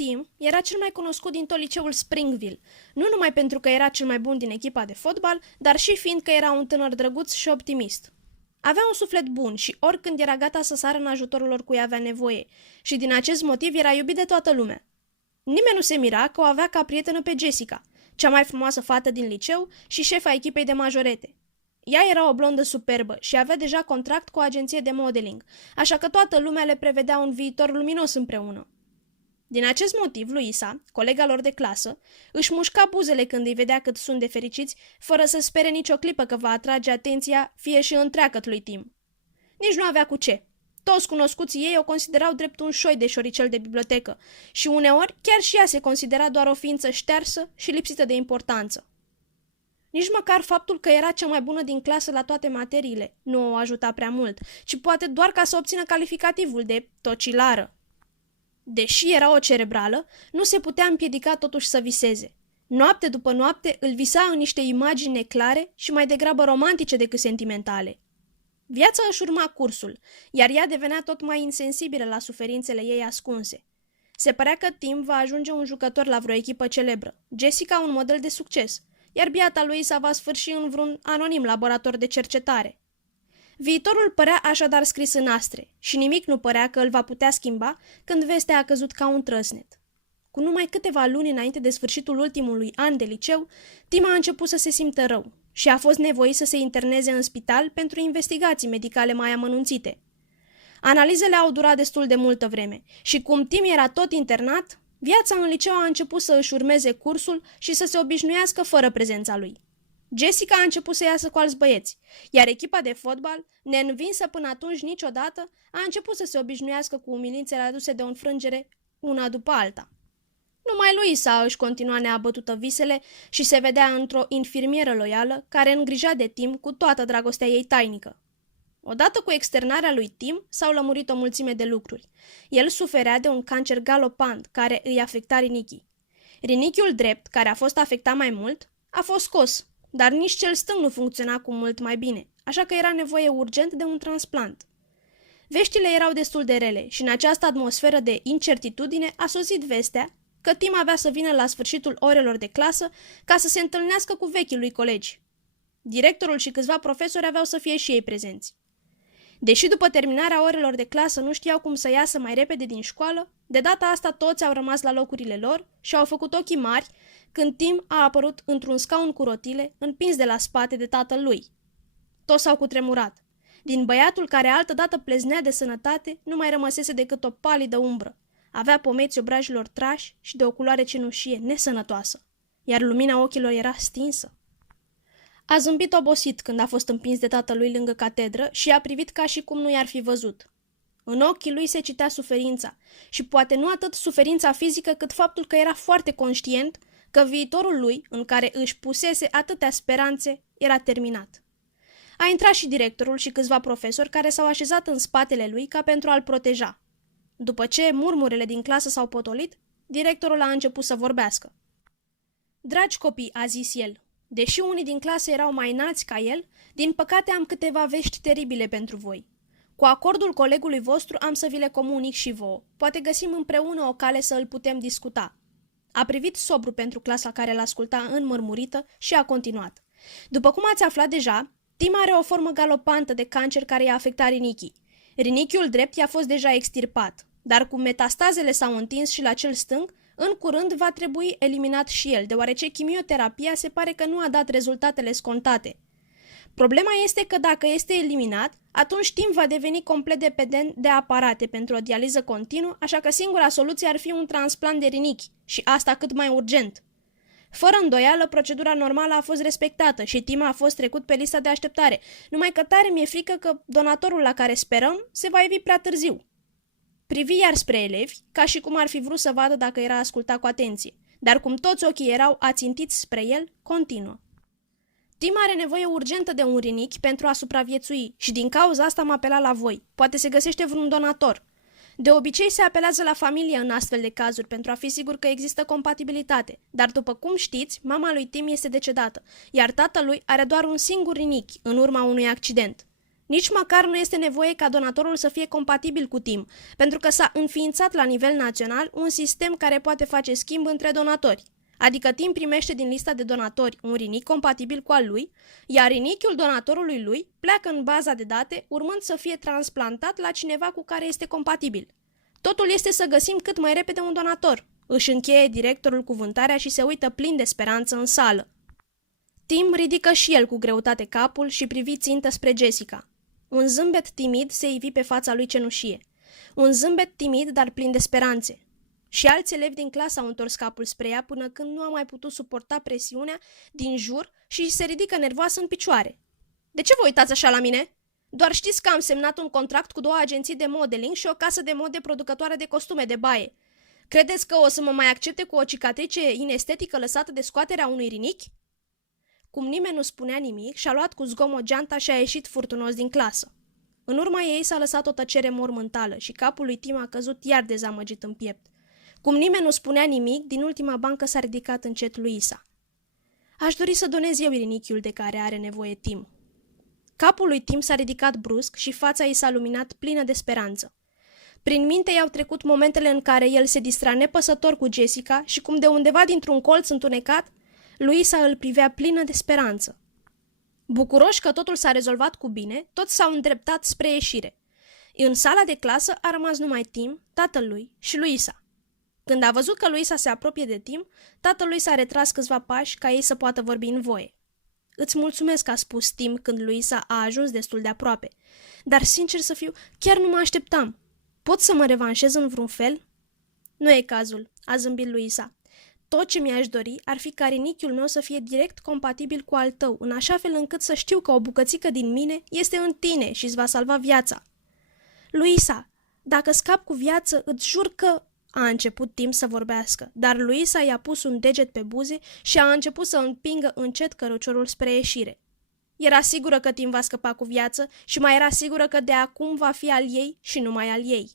Tim era cel mai cunoscut din tot liceul Springville, nu numai pentru că era cel mai bun din echipa de fotbal, dar și fiindcă era un tânăr drăguț și optimist. Avea un suflet bun și oricând era gata să sară în ajutorul oricui avea nevoie și din acest motiv era iubit de toată lumea. Nimeni nu se mira că o avea ca prietenă pe Jessica, cea mai frumoasă fată din liceu și șefa echipei de majorete. Ea era o blondă superbă și avea deja contract cu o agenție de modeling, așa că toată lumea le prevedea un viitor luminos împreună. Din acest motiv, Luisa, colega lor de clasă, își mușca buzele când îi vedea cât sunt de fericiți, fără să spere nicio clipă că va atrage atenția fie și întreagăt lui Tim. Nici nu avea cu ce. Toți cunoscuții ei o considerau drept un șoi de șoricel de bibliotecă și uneori chiar și ea se considera doar o ființă ștearsă și lipsită de importanță. Nici măcar faptul că era cea mai bună din clasă la toate materiile nu o ajuta prea mult, ci poate doar ca să obțină calificativul de tocilară. Deși era o cerebrală, nu se putea împiedica totuși să viseze. Noapte după noapte îl visa în niște imagini neclare și mai degrabă romantice decât sentimentale. Viața își urma cursul, iar ea devenea tot mai insensibilă la suferințele ei ascunse. Se părea că Tim va ajunge un jucător la vreo echipă celebră, Jessica un model de succes, iar biata lui s-a va sfârși în vreun anonim laborator de cercetare. Viitorul părea așadar scris în astre și nimic nu părea că îl va putea schimba când vestea a căzut ca un trăsnet. Cu numai câteva luni înainte de sfârșitul ultimului an de liceu, Tim a început să se simtă rău și a fost nevoit să se interneze în spital pentru investigații medicale mai amănunțite. Analizele au durat destul de multă vreme și cum Tim era tot internat, viața în liceu a început să își urmeze cursul și să se obișnuiască fără prezența lui. Jessica a început să iasă cu alți băieți, iar echipa de fotbal, neînvinsă până atunci niciodată, a început să se obișnuiască cu umilințele aduse de o înfrângere una după alta. Numai Luisa își continua neabătută visele și se vedea într-o infirmieră loială care îngrija de Tim cu toată dragostea ei tainică. Odată cu externarea lui Tim s-au lămurit o mulțime de lucruri. El suferea de un cancer galopant care îi afecta rinichii. Rinichiul drept, care a fost afectat mai mult, a fost scos, dar nici cel stâng nu funcționa cu mult mai bine, așa că era nevoie urgent de un transplant. Veștile erau destul de rele și în această atmosferă de incertitudine a sosit vestea că Tim avea să vină la sfârșitul orelor de clasă ca să se întâlnească cu vechii lui colegi. Directorul și câțiva profesori aveau să fie și ei prezenți. Deși după terminarea orelor de clasă nu știau cum să iasă mai repede din școală, de data asta toți au rămas la locurile lor și au făcut ochii mari când Tim a apărut într-un scaun cu rotile, împins de la spate de tatăl lui. Toți s-au cutremurat. Din băiatul care altădată pleznea de sănătate, nu mai rămăsese decât o palidă umbră. Avea pomeții obrajilor trași și de o culoare cenușie nesănătoasă, iar lumina ochilor era stinsă. A zâmbit obosit când a fost împins de tatălui lângă catedră și a privit ca și cum nu i-ar fi văzut. În ochii lui se citea suferința și poate nu atât suferința fizică cât faptul că era foarte conștient că viitorul lui, în care își pusese atâtea speranțe, era terminat. A intrat și directorul și câțiva profesori care s-au așezat în spatele lui ca pentru a-l proteja. După ce murmurele din clasă s-au potolit, directorul a început să vorbească. Dragi copii, a zis el, deși unii din clasă erau mai înalți ca el, din păcate am câteva vești teribile pentru voi. Cu acordul colegului vostru am să vi le comunic și vouă. Poate găsim împreună o cale să îl putem discuta. A privit sobru pentru clasa care l-asculta înmărmurită și a continuat. După cum ați aflat deja, Tim are o formă galopantă de cancer care i-a afectat rinichii. Rinichiul drept i-a fost deja extirpat, dar cum metastazele s-au întins și la cel stâng, în curând va trebui eliminat și el, deoarece chimioterapia se pare că nu a dat rezultatele scontate. Problema este că dacă este eliminat, atunci Tim va deveni complet dependent de aparate pentru o dializă continuă, așa că singura soluție ar fi un transplant de rinichi și asta cât mai urgent. Fără îndoială, procedura normală a fost respectată și Tim a fost trecut pe lista de așteptare, numai că tare mi-e frică că donatorul la care sperăm se va ivi prea târziu. Privi iar spre elevi, ca și cum ar fi vrut să vadă dacă era ascultat cu atenție, dar cum toți ochii erau ațintiți spre el, continuă. Tim are nevoie urgentă de un rinichi pentru a supraviețui și din cauza asta m-a apelat la voi. Poate se găsește vreun donator. De obicei se apelează la familie în astfel de cazuri pentru a fi sigur că există compatibilitate, dar după cum știți, mama lui Tim este decedată, iar tatălui are doar un singur rinichi în urma unui accident. Nici măcar nu este nevoie ca donatorul să fie compatibil cu Tim, pentru că s-a înființat la nivel național un sistem care poate face schimb între donatori. Adică Tim primește din lista de donatori un rinic compatibil cu al lui, iar rinichiul donatorului lui pleacă în baza de date, urmând să fie transplantat la cineva cu care este compatibil. Totul este să găsim cât mai repede un donator, își încheie directorul cuvântarea și se uită plin de speranță în sală. Tim ridică și el cu greutate capul și privi țintă spre Jessica. Un zâmbet timid se ivi pe fața lui cenușie. Un zâmbet timid, dar plin de speranțe. Și alți elevi din clasă au întors capul spre ea până când nu a mai putut suporta presiunea din jur și se ridică nervoasă în picioare. De ce vă uitați așa la mine? Doar știți că am semnat un contract cu 2 agenții de modeling și o casă de mode producătoare de costume de baie. Credeți că o să mă mai accepte cu o cicatrice inestetică lăsată de scoaterea unui rinichi? Cum nimeni nu spunea nimic, și-a luat cu zgomot geanta și a ieșit furtunos din clasă. În urma ei s-a lăsat o tăcere mormântală și capul lui Tim a căzut iar dezamăgit în piept. Cum nimeni nu spunea nimic, din ultima bancă s-a ridicat încet Luisa. Aș dori să donez eu rinichiul de care are nevoie Tim. Capul lui Tim s-a ridicat brusc și fața i s-a luminat plină de speranță. Prin minte i-au trecut momentele în care el se distra nepăsător cu Jessica și cum de undeva dintr-un colț întunecat, Luisa îl privea plină de speranță. Bucuroși că totul s-a rezolvat cu bine, toți s-au îndreptat spre ieșire. În sala de clasă a rămas numai Tim, tatăl lui și Luisa. Când a văzut că Luisa se apropie de Tim, tatăl lui s-a retras câțiva pași ca ei să poată vorbi în voie. Îți mulțumesc, a spus Tim când Luisa a ajuns destul de aproape. Dar, sincer să fiu, chiar nu mă așteptam. Pot să mă revanșez în vreun fel? Nu e cazul, a zâmbit Luisa. Tot ce mi-aș dori ar fi ca rinichiul meu să fie direct compatibil cu al tău, în așa fel încât să știu că o bucățică din mine este în tine și îți va salva viața. Luisa, dacă scap cu viață, îți jur că... A început Tim să vorbească, dar Luisa i-a pus un deget pe buze și a început să împingă încet căruciorul spre ieșire. Era sigură că Tim va scăpa cu viață și mai era sigură că de acum va fi al ei și numai al ei.